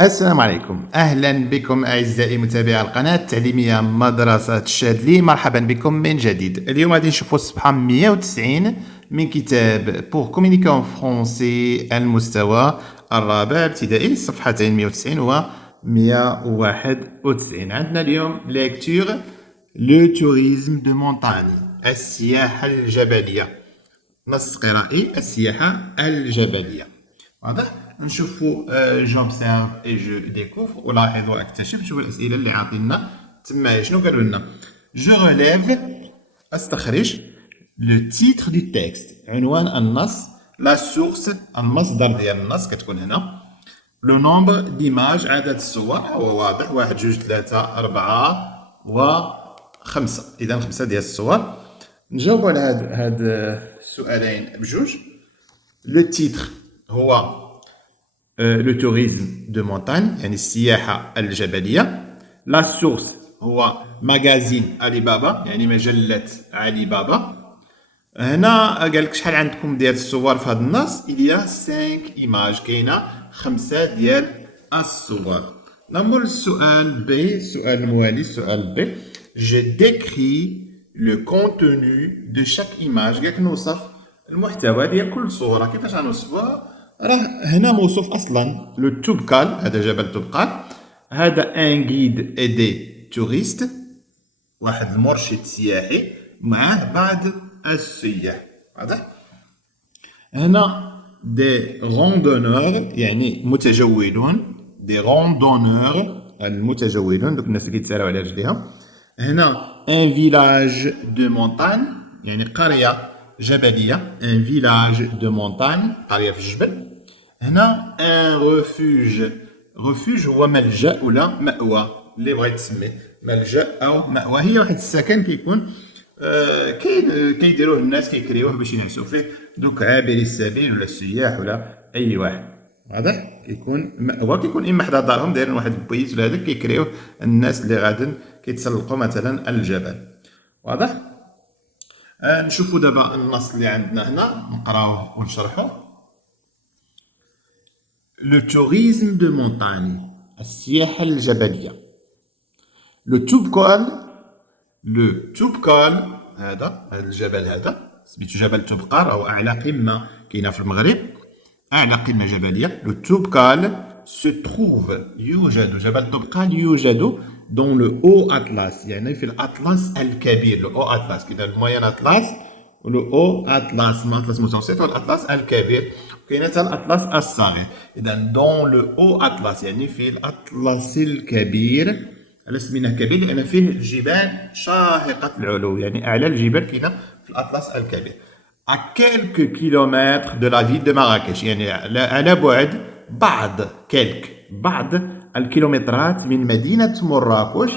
السلام عليكم، أهلا بكم أعزائي متابعي القناة التعليمية مدرسة الشاذلي. مرحبا بكم من جديد. اليوم غادي نشوفوا الصفحة 190 من كتاب Pour communiquer en français المستوى الرابع ابتدائي، الصفحتين 190 و 191. عندنا اليوم ليكتور لو توريزم دو مونتاني، السياحة الجبلية. نص قرائي، السياحة الجبلية. واضح؟ نشوفوا جوبسيرف اي جو ديكوفر، الاحظ واكتشف. نشوفوا الاسئله اللي عاطينا تما شنو قالوا لنا. جو ريليف، استخرج لو تيتر دو تيكست، عنوان النص، لا سورس، المصدر ديال النص كتكون هنا، لو نومبر ديماج، عدد الصور، هو واضح، 1 2 3 4 و 5، اذا 5 ديال الصور. نجاوبوا على هاد السؤالين بجوج. لو تيتر هو لو توريزم دو مونتاني، يعني السياحة الجبلية. لا سورس هو ماغازين علي بابا، يعني مجلة علي بابا. هنا قال لك شحال عندكم ديال الصور في هذا النص. إليا 5 ايماج، كاينة 5 ديال الصور. نمر للسؤال بي، السؤال الموالي، السؤال بي. جو ديكري لو كونتوني دو شاك ايماج، قال لك نوصف المحتوى ديال كل صورة. كيفاش غنوصفوها؟ راه هنا موصوف اصلا لو توبكال، هذا جبل توبكال. هذا ان غيد ايدي توريست، واحد المرشد سياحي معاه بعض السياح. واضح؟ هنا دي روندونور، يعني متجولون، دي روندونور المتجولون، دوك الناس اللي كيتساراو على رجليهم. هنا ان فيلاج دو مونتان، يعني قرية جبلية، ان فيلاج دو مونتان، قرية في الجبل. هنا ان ريفوج، ريفوج هو ملجأ ولا مأوى، اللي بغيت تسميه ملجأ أو مأوى. هي واحد السكن كيكون كيديروه الناس، كيكريوه باش ينعسوا فيه، دوك عابري السبيل ولا السياح ولا أي واحد. واضح؟ كيكون مأوى، كيكون إما حدا دارهم دايرين واحد البيت ولا هذاك، كيكريوه الناس اللي غادي كيتسلقوا مثلا الجبل. واضح؟ نشوفوا دابا النص اللي عندنا هنا، نقراوه ونشرحوه. لو توريزم دو مونتاني، السياحة الجبلية. لو توبكال، لو توبكال هذا الجبل، هذا سميتو جبل توبقال، هو أعلى قمة كاينة في المغرب، أعلى قمة جبلية. لو توبكال سو تروف، يوجد، جبل توبقال يوجد دون لو أو أطلس، يعني في الأطلس الكبير. لو أو أطلس كاين الموين أطلس ولو أو أطلس، الأطلس المتوسط والأطلس الكبير، كاين حتى الأطلس الصغير. إذا دون لو أو أطلس يعني في الأطلس الكبير. علاش سميناه كبير؟ لأن فيه جبال شاهقة العلو، يعني أعلى الجبال كاينة في الأطلس الكبير. à quelques kilomètres de la ville de Marrakech، يعني على بعد بعض الكيلومترات من مدينة مراكش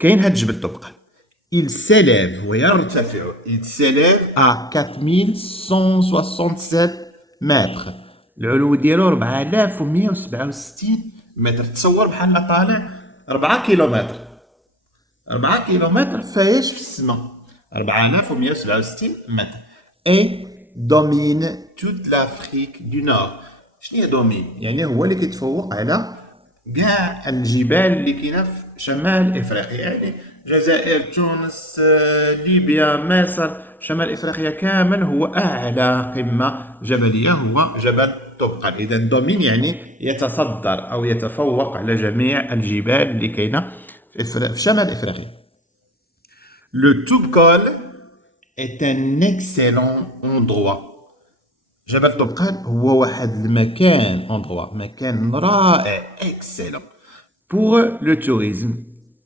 كاين هاد جبل طبقال. il s'élève ويرتفع، il s'élève à 4167 متر، العلو ديالو 4167 متر. تصور بحال طالع 4 كيلومتر، 4 كيلومتر فايش في السماء، 4167 متر. اي دومين توت لافريك دو نور. شنو هي دومين؟ يعني هو اللي كيتفوق على كاع الجبال اللي كاينه في شمال افريقيا، يعني الجزائر، تونس، ليبيا، مصر، شمال افريقيا كامل. هو اعلى قمه جبليه هو جبل طبقال. اذا دومين يعني يتصدر او يتفوق على جميع الجبال اللي كاينه في شمال افريقيا. لو توبكال est un excellent endroit. جبل طبقال هو واحد المكان، endroit، مكان رائع، excellent pour le tourisme،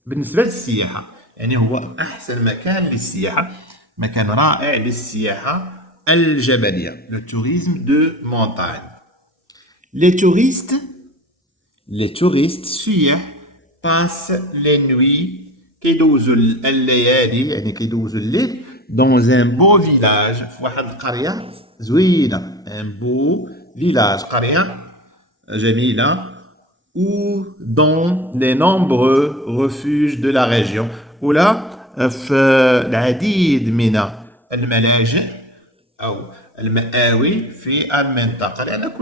بالنسبة للسياحة، يعني هو أحسن مكان للسياحة، مكان رائع للسياحة الجبلية. le tourisme de montagne. les touristes السياح passent les nuits، كيدوزوا الليالي، يعني كيدوزوا الليل dans un beau village، في واحد القرية زوينة، un beau village، قرية جميلة. ou dans les nombreux refuges de la région، ولا في العديد من الملاجئ أو المآوي في المنطقة، لأن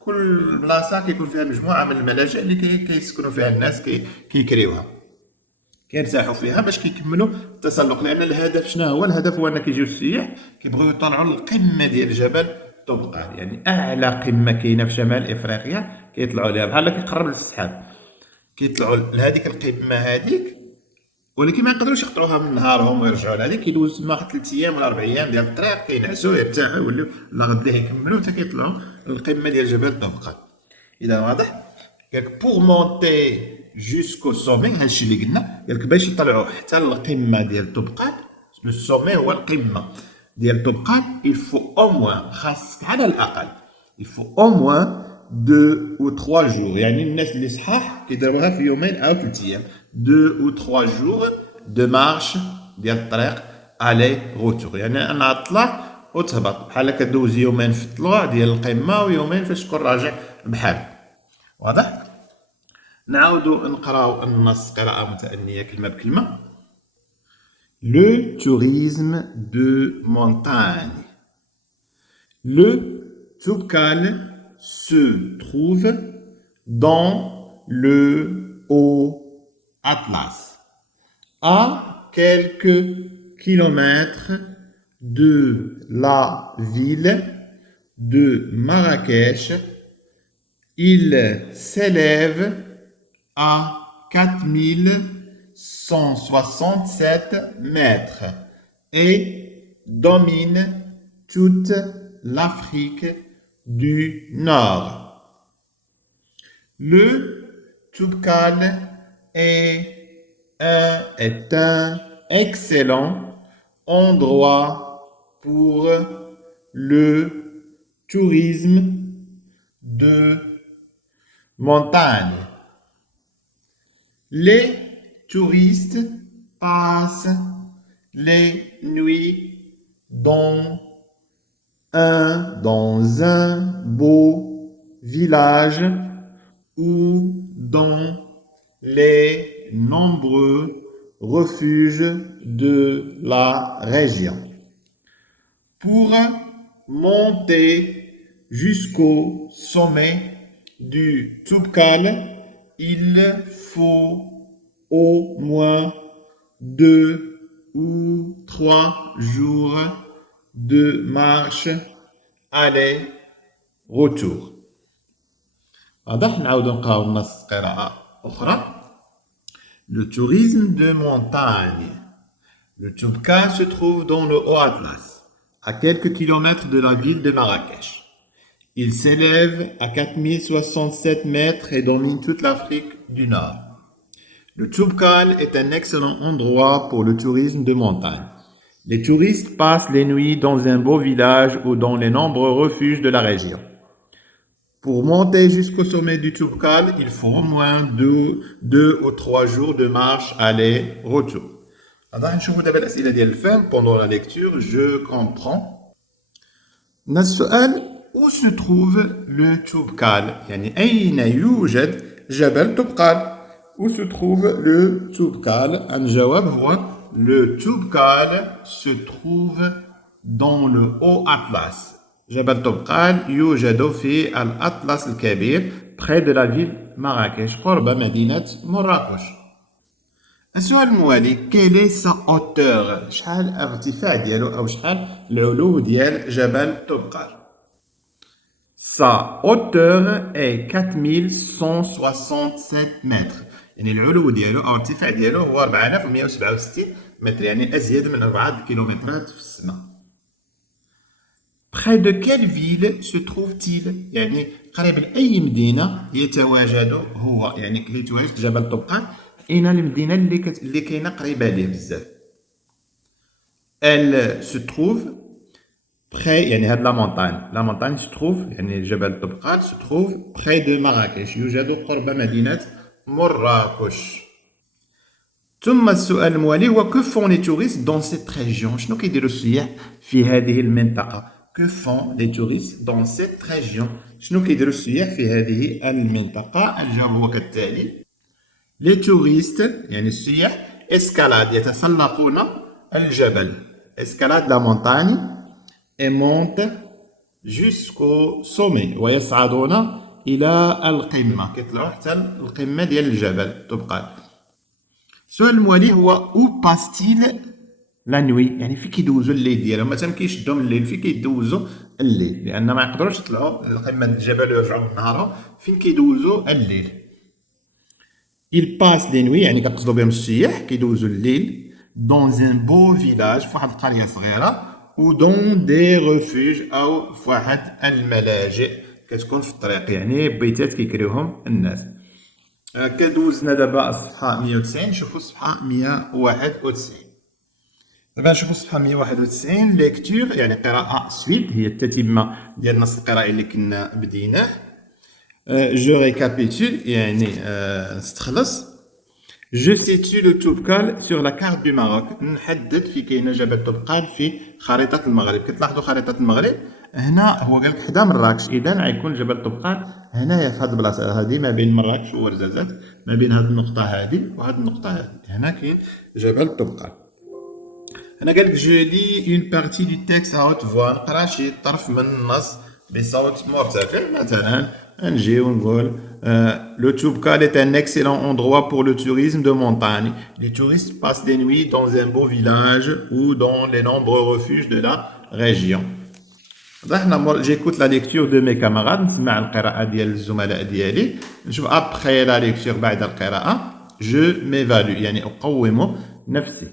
كل كل بلاصه كيكون فيها مجموعه من الملاجئ اللي كيسكنوا فيها الناس كيكريوها كيرتاحوا فيها باش كيكملوا التسلق. لان الهدف شنو هو؟ الهدف هو ان كيجيو السياح كيبغيو يطلعوا القمه ديال جبل طبقال، يعني اعلى قمه كاينه في شمال افريقيا كيطلعوا ليها بحال كيقرب للسحاب، كيطلعوا لهذيك القمه هذيك، ولكن ما يقدروش يقطعوها من نهارهم ويرجعوا لها، هذيك كيدوز تما واحد 3 ايام ولا 4 ايام ديال الطريق كينعسوا يرتاحوا يوليو لا غدا يكملوا حتى كيطلعوا للقمه ديال جبل طبقال. اذا واضح قالك بوغ مونتي جوسكو سومي، هادشي اللي قلنا قالك باش يطلعوا حتى القمه ديال طبقال، لو سومي هو القمه ديال طبقال، il faut au moins خاصك على الاقل il faut au moins 2 ou 3 jours، يعني الناس اللي صحاح كيديروها في يومين او 3 ايام، 2 ou 3 jours de marche ديال الطريق الي روتور، يعني انا طلع وتهبط بحال كدوز يومين في الطلوع ديال القمه ويومين فاش تكون راجع بحال. واضح؟ نعاودو نقراو النص قراءة متأنية كلمة بكلمة. Le tourisme de montagne. Le Toubkal se trouve dans le Haut Atlas, à quelques kilomètres de la ville de Marrakech. Il s'élève à 4167 mètres et domine toute l'Afrique du Nord. Le Toubkal est un excellent endroit pour le tourisme de montagne. Les touristes passent les nuits dans un beau village ou dans les nombreux refuges de la région. Pour monter jusqu'au sommet du Toubkal, il faut au moins 2 ou 3 jours de marche aller-retour. واضح؟ نعاودو نقراو النص قراءة أخرى. Le tourisme de montagne. Le Toubkal se trouve dans le Haut Atlas, à quelques kilomètres de la ville de Marrakech. Il s'élève à 4067 mètres et domine toute l'Afrique du Nord. Le Toubkal est un excellent endroit pour le tourisme de montagne. Les touristes passent les nuits dans un beau village ou dans les nombreux refuges de la région. Pour monter jusqu'au sommet du Toubkal, il faut au moins 2 ou 3 jours de marche aller-retour. غادي نشوفوا دابا الأسئلة ديال الفهم pendant la lecture. Je comprends. السؤال où se trouve le Toubkal؟ يعني أين يوجد جبل طبقال؟ où se trouve le Toubkal؟ الجواب هو le Toubkal se trouve dans le Haut Atlas. جبل طبقال يوجد في الأطلس الكبير près de la ville مراكش قرب مدينة مراكش. السؤال الموالي quelle est sa hauteur؟ شحال الارتفاع ديالو أو شحال العلو ديال جبل طبقال؟ Sa hauteur est 4167 mètres. يعني العلو ديالو أو الارتفاع ديالو هو 4167 متر، يعني أزيد من 4 كيلومترات في السماء. Près de quelle ville se trouve-t-il؟ يعني قريب لأي مدينة يتواجد هو، يعني اللي يتواجد جبل طبقال أين المدينة اللي كاينة قريبة ليه بزاف. Elle se trouve près، يعني هاد لا مونتاgne se trouve، يعني جبل طبقال se trouve près de Marrakech، يوجد قرب مدينة مراكش. ثم السؤال الموالي هو que font les touristes dans cette région؟ شنو كيديروا السياح في هذه المنطقة؟ que font les touristes dans cette région؟ شنو كيديروا السياح في هذه المنطقة؟ الجواب هو كالتالي. les touristes يعني السياح escalade يتسلقون الجبل escalade la montagne et montent jusqu'au sommet ويصعدون إلى القمة، كيطلعوا حتى القمة ديال الجبل طبقال. السؤال الموالي هو أو باستيل لا نوي، يعني فين كيدوزو الليل ديالهم، مثلا كيشدهم الليل فين كيدوزو الليل، لأن ما يقدروش يطلعوا لقمة الجبل ويرجعوا بالنهار، فين كيدوزو الليل. Il passe des nuits يعني كنقصدو بهم السياح كيدوزو الليل dans un beau village في واحد القرية صغيرة ou dans des refuges أو في واحد الملاجئ كتكون في الطريق، يعني بيتات كيكريوهم الناس. كدوزنا دابا الصفحة 190 نشوفو الصفحة 191. دابا نشوفو الصفحة 191 ليكتور يعني قراءة سويت هي التتمة ديال النص القرائي اللي كنا بديناه. جو ريكابيتول يعني نستخلص. Je situe le Toubkal sur la carte du Maroc. نحدد في كاين جبل طبقال في خريطة المغرب. كتلاحظوا خريطة المغرب هنا هو قالك حدا مراكش، إذا غيكون جبل طبقال هنايا في هاد البلاصة هادي ما بين مراكش وورزازات، ما بين هاد النقطة هادي وهاد النقطة هادي، هنا كاين جبل طبقال. هنا قالك جو لي اون بارتي دو تيكست ا هوت فوا، نقرا شي طرف من النص بصوت مرتفع، مثلا نجي ونقول le Toubkal est un excellent endroit pour le tourisme de montagne. Les touristes passent des nuits dans un beau village ou dans les nombreux refuges de la région. J'écoute la lecture de mes camarades, نسمع القراءة ديال الزملاء ديالي، نشوف après la lecture بعد القراءة je m'évalue يعني أقوم نفسي.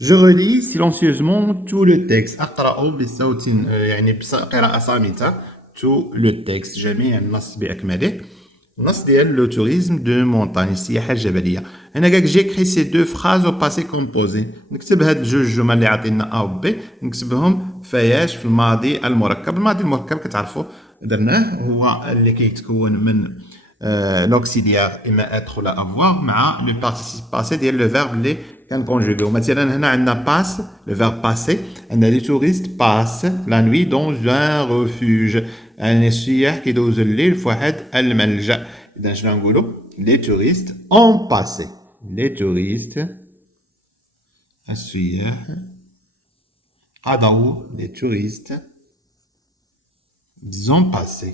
Je relis silencieusement tout le texte. أقرأ بصوت يعني بقراءة صامتة tout le texte جميع النص بأكمله. النص ديال لو توريزم دو مونتاني السياحة الجبلية. هنا قالك جيكري سي دو فراز أو باسي كومبوزي، نكتب هاد جوج جمل اللي عطينا أ و بي نكتبهم فياش في الماضي المركب. الماضي المركب كتعرفوا درناه هو اللي كيتكون من لوكسيليار إما إتر ولا أفواغ مع لو بارتيسيب باسي ديال لو فيرب اللي كنكونجوغيو. مثلا هنا عندنا باس لو فيرب باسي، عندنا لي توريست باس لا نوي دون ان ريفوج، يعني السياح كيدوزو الليل في واحد الملجأ. إذا شنو نقولو؟ لي توريست اون باسي، لي توريست السياح قضوا، لي توريست زون باسي.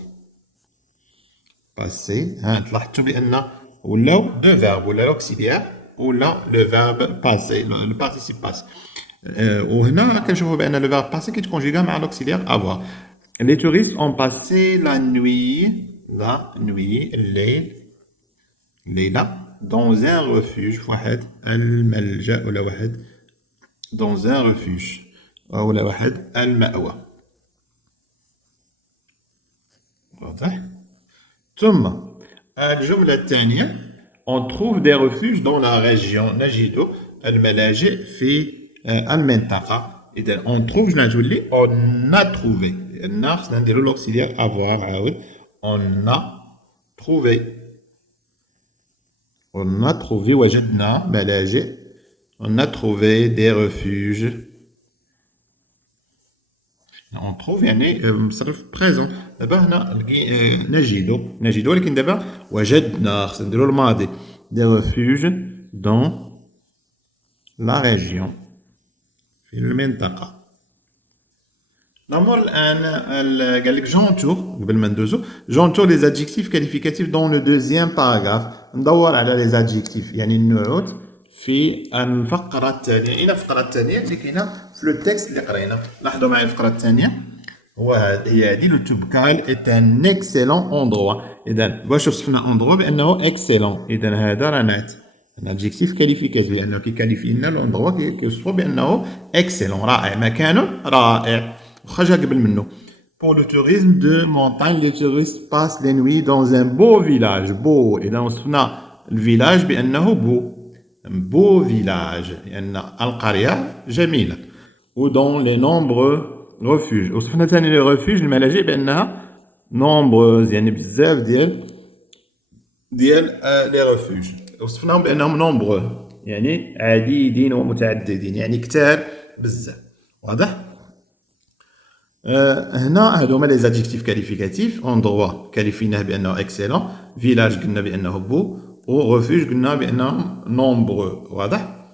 باسي ها تلاحظتوا بأن ولاو دو فيرب، ولا لوكسيليار ولا لو فيرب باسي لو بارتيسيب باسي. وهنا كنشوفوا بأن لو فيرب باسي كيتكونجيغا مع لوكسيليار افوار. Les touristes ont passé la nuit, الليل، الليلة dans un refuge، واحد الملجأ ولا واحد dans un refuge ولا واحد المأوى. واضح؟ ثم الجملة الثانية on trouve des refuges dans la région، نجد الملاجئ في المنطقة. إذا on trouve شنو تولي on a trouvé، لأن خصنا نديرو l'auxiliaire avoir عاود on a trouvé، on a trouvé وجدنا ملاجئ، on a trouvé des refuges. on trouve يعني مصرف بريزون. دابا هنا نجد ولكن دابا وجدنا خصنا نديرو الماضي des refuges dans la région في المنطقة. نمر الآن قال لك جونتور قبل ما ندوزو جونتور لي زادجيكتيف كاليفيكاتيف دون لو دوزيام باراغراف. ندور على لي زادجيكتيف يعني النعوت في الفقرة الثانية. أين الفقرة الثانية اللي كاينة في لو تكست اللي قرينا؟ لاحظوا معايا الفقرة الثانية هي هذه لو توبكال إت ان إكسيلون أوندروا. إذا واش وصفنا أوندروا بأنه إكسيلون؟ إذا هذا راه نعت ان adjectif qualificatif لأنه كيكاليفي لنا لوندروا كيوصفو بأنه إكسيلون رائع، مكان رائع، واخا جا قبل منه. Pour le tourisme de montagne, les touristes passent les nuits dans un beau village. beau إذا وصفنا الفيلاج بأنه beau village لأن القرية جميلة. ou dans les nombreux refuges. وصفنا ثاني لي ريفوج الملاجئ بأنها nombreuses يعني بزاف ديال لي ريفوج. وصفناهم بأنهم نومبرو يعني عديدين ومتعددين يعني كتار بزاف. واضح؟ هنا هادو هما لي زادجيكتيف كاليفيكاتيف. اندروا كاليفيناه بأنه اكسيلون، فيلاج قلنا بأنه بو، و ريفوج قلنا بأنهم نومبرو. واضح؟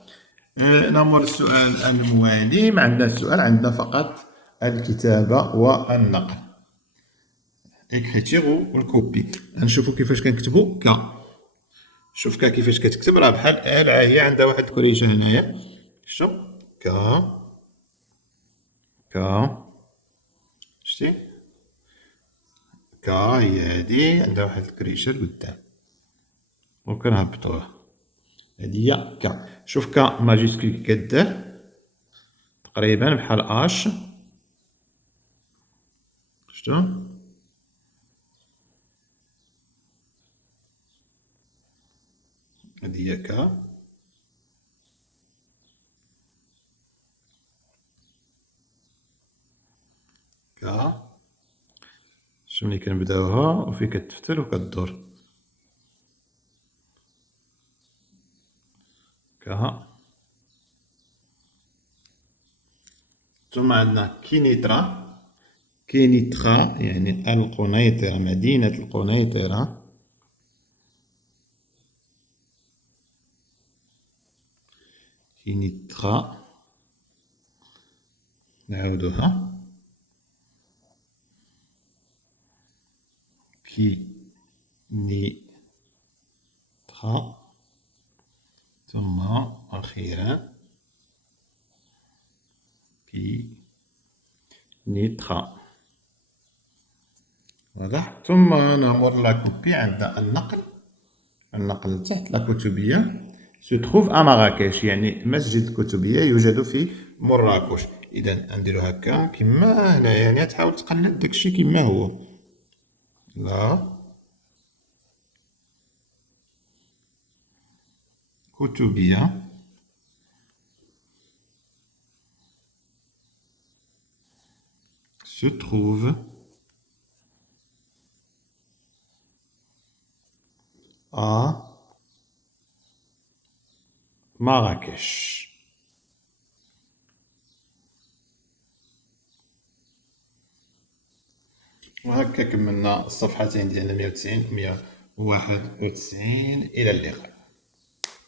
نمر السؤال الموالي. ما عندنا السؤال، عندنا فقط الكتابة والنقل. اكريتير والكوبي. نشوفو كيفاش كنكتبو كا. شوف كا كيفاش كتكتب، راه بحال هي عندها واحد الكريجه هنايا. شوف كا كا، شتي كا هي هادي عندها واحد الكريجه لقدام وكنهبطوها. هادي هي كا. شوف كا ماجيسكول كي كدير تقريبا بحال اش، شتو هادي هي كا. كا شوف ملي كنبداوها وفين كتفتل وكدور كا. ثم عندنا كينيترا. كينيترا يعني القنيطرة، مدينة القنيطرة. كينيترا نعاودوها كينيترا ثم أخيرا كينيترا. واضح. ثم نمر لاكوبي عندنا النقل لتحت. لا كتبية سو تروف ا مراكش، يعني مسجد الكتبية يوجد في مراكش. إذا نديرو هكا كيما هنايا، يعني تحاول تقلد داكشي كيما هو. لا كتبية se trouve à Marrakech. وهكا كملنا الصفحتين ديالنا 190 و 191. إلى اللقاء.